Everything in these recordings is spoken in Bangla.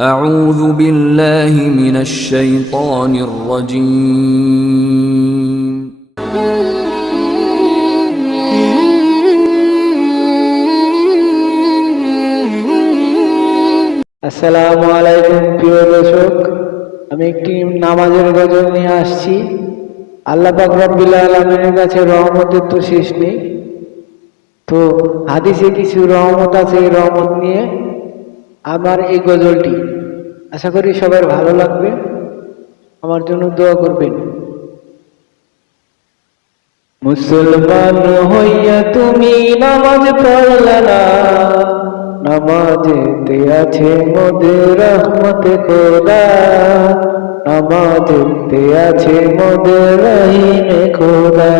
أعوذ بالله من الشيطان الرجيم আসসালামু আলাইকুম প্রিয় দর্শক, আমি একটি নামাজের গজল নিয়ে আসছি। আল্লাহ পাক রব্বুল আলামিনের কাছে রহমতের তো শেষ নেই। তো হাদিসে কিছু রহমত আছে, এই রহমত নিয়ে আমার এই গজলটি। আশা করি সবার ভালো লাগবে, আমার জন্য দোয়া করবেন। মুসলমান হইয়া তুমি নামাজ পড়লা না, নামাজেতে আছে মোদের রহমতে খোদা, নামাজেতে আছে মোদের রহিমে খোদা,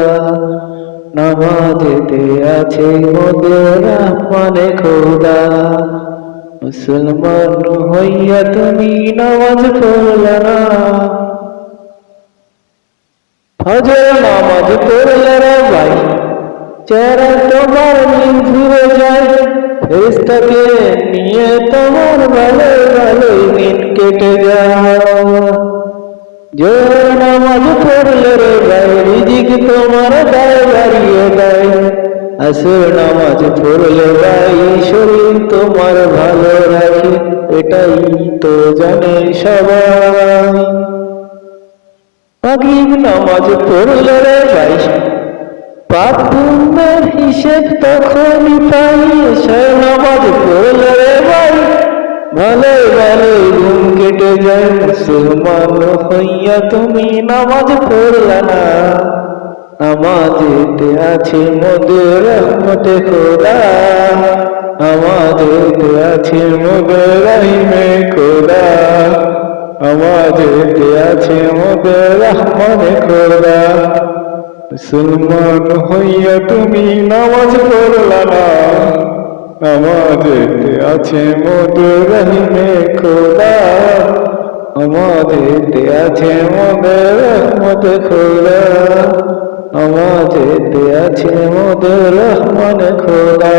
নামাজেতে আছে মোদের রহমানে খোদা। মুসলমান হইয়া তুমি নামাজ পড়লা না, ফজর নামাজ পড়লে রে ভাই চেহারা তোমার ঘুরে যায়, ফেরেশতাকে নিয়ে তোমার ভালো ভালোই দিন কেটে যায়। জোর নামাজ পড়লে রে ভাই রিজিক তোমার দায় বাড়িয়ে দেয়, আসর নামাজ পড়লে ভাই শরীর তোমার ভালো রাখে, এটাই তো জানে সবাই। মাগরিব নামাজ পড়লে রে ভাই পাপ পুণ্যের হিসেব তখনই পাই, এশার নামাজ পড়লে রে ভাই ভালো ভালো ঘুম কেটে যায়। মুসলমান হইয়া তুমি নামাজ পড়লা না, নামাজেতে আছে মোদের রহমতে খোদা, নামাজেতে আছে মোদের রহিমে খোদা, নামাজেতে আছে মোদের রহমানে খোদা। মুসলমান হইয়া তুমি নামাজ পড়লা না, নামাজেতে আছে মোদের রহিমে খোদা, নামাজেতে আছে মোদের রহমতে খোদা, নামাজেতে আছে মোদের রহমানে খোদা।